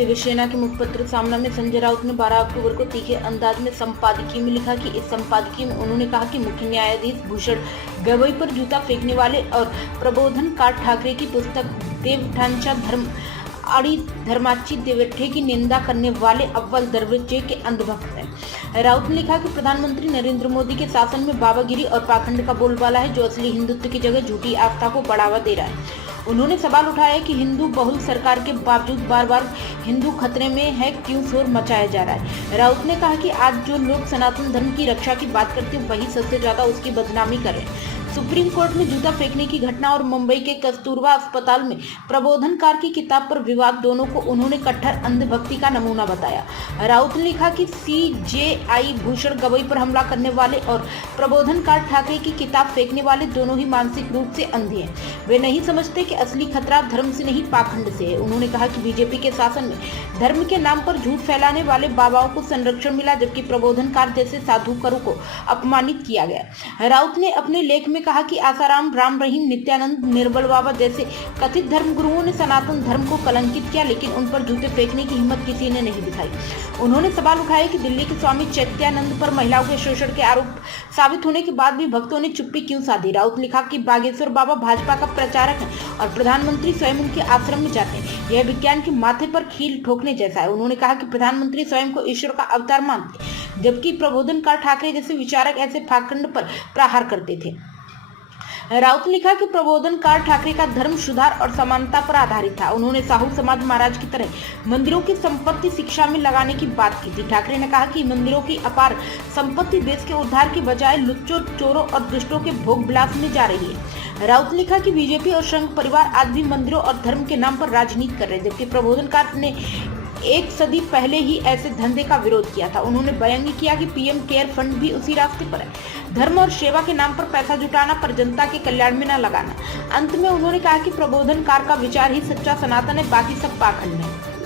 शिवसेना के मुखपत्र सामना में संजय राउत ने 12 अक्टूबर को तीखे अंदाज में संपादकीय में लिखा कि इस संपादकीय में उन्होंने कहा कि मुख्य न्यायाधीश भूषण गवई पर जूता फेंकने वाले और प्रबोधनकार ठाकरे की पुस्तक देवठांचा धर्म आड़ी धर्माची देवठे की निंदा करने वाले अव्वल दर्जे के अंधभक्त हैं। राउत ने लिखा कि प्रधानमंत्री नरेंद्र मोदी के शासन में बाबागिरी और पाखंड का बोलबाला है, जो असली हिंदुत्व की जगह झूठी आस्था को बढ़ावा दे रहा है। उन्होंने सवाल उठाया कि हिंदू बहुल सरकार के बावजूद बार बार हिंदू खतरे में है, क्यों शोर मचाया जा रहा है। राउत ने कहा कि आज जो लोग सनातन धर्म की रक्षा की बात करते हैं वही सबसे ज्यादा उसकी बदनामी कर रहे हैं। सुप्रीम कोर्ट में जूता फेंकने की घटना और मुंबई के कस्तूरबा अस्पताल में प्रबोधनकार की किताब पर विवाद, दोनों को उन्होंने कट्टर अंधभक्ति का नमूना बताया। राउत ने लिखा कि सीजेआई भूषण गवई पर हमला करने वाले और प्रबोधनकार ठाकरे की किताब फेंकने वाले दोनों ही मानसिक रूप से अंधे हैं। वे नहीं समझते कि असली खतरा धर्म से नहीं पाखंड से है। उन्होंने कहा कि बीजेपी के शासन में धर्म के नाम पर झूठ फैलाने वाले बाबाओं को संरक्षण मिला, जबकि प्रबोधनकार जैसे साधुकरों को अपमानित किया गया। राउत ने अपने लेख में कहा कि आसाराम, राम रहीम, नित्यानंद, निर्बल बाबा जैसे कथित धर्म गुरुओं ने सनातन धर्म को कलंकित किया, लेकिन उन पर जूते फेंकने की हिम्मत किसी ने नहीं दिखाई। उन्होंने सवाल उठाया कि दिल्ली के स्वामी चैत्यानंद पर महिलाओं के शोषण के आरोप साबित होने के बाद भी भक्तों ने चुप्पी क्यों साधी। राउत लिखा कि बागेश्वर बाबा भाजपा का प्रचारक है और प्रधानमंत्री स्वयं उनके आश्रम में जाते हैं। यह विज्ञान के माथे पर कील ठोकने जैसा है। उन्होंने कहा कि प्रधानमंत्री स्वयं को ईश्वर का अवतार मानते, जबकि प्रबोधनकार ठाकरे जैसे विचारक ऐसे पाखंड पर प्रहार करते थे। राउत ने लिखा कि प्रबोधनकार ठाकरे का धर्म सुधार और समानता पर आधारित था। उन्होंने साहू समाज महाराज की तरह मंदिरों की संपत्ति शिक्षा में लगाने की बात की थी। ठाकरे ने कहा कि मंदिरों की अपार संपत्ति देश के उद्धार की बजाय लुच्चों, चोरों और दुष्टों के भोग विलास में जा रही है। राउत ने लिखा कि बीजेपी और संघ परिवार आज भी मंदिरों और धर्म के नाम पर राजनीति कर रहे हैं, जबकि प्रबोधनकार ने एक सदी पहले ही ऐसे धंधे का विरोध किया था। उन्होंने व्यंग्य किया कि पीएम केयर फंड भी उसी रास्ते पर है, धर्म और सेवा के नाम पर पैसा जुटाना पर जनता के कल्याण में न लगाना। अंत में उन्होंने कहा कि प्रबोधनकार का विचार ही सच्चा सनातन है, बाकी सब पाखंड है।